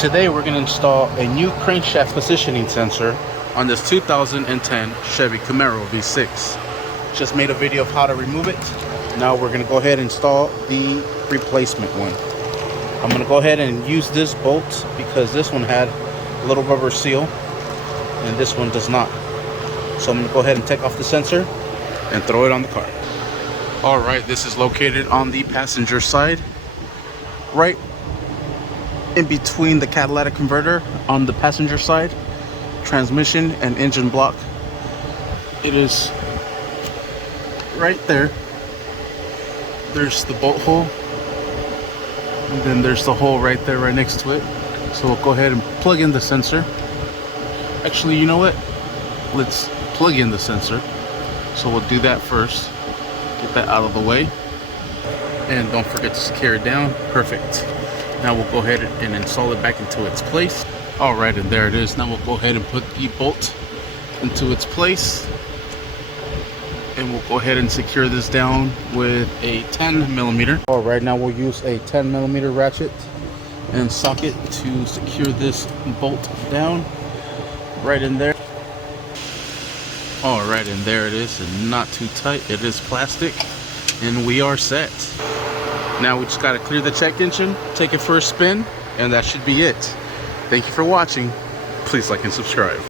Today we're going to install a new crankshaft positioning sensor on this 2010 Chevy Camaro V6. Just made a video of how to remove it. Now we're going to go ahead and install the replacement one. I'm going to go ahead and use this bolt because this one had a little rubber seal and this one does not. So I'm going to go ahead and take off the sensor and throw it on the car. Alright, this is located on the passenger side, right in between the catalytic converter on the passenger side, transmission and engine block. It is right there. There's the bolt hole, and then there's the hole right there right next to it. So we'll go ahead and plug in the sensor. Actually, you know what, let's plug in the sensor. So we'll do that first, get that out of the way, and don't forget to secure it down. Perfect. Now we'll go ahead and install it back into its place. All right, and there it is. Now we'll go ahead and put the bolt into its place, and we'll go ahead and secure this down with a 10mm. All right, now we'll use a 10mm ratchet and socket to secure this bolt down right in there. All right, and there it is, and not too tight. It is plastic, and we are set. Now we just got to clear the check engine, take it for a spin, and that should be it. Thank you for watching. Please like and subscribe.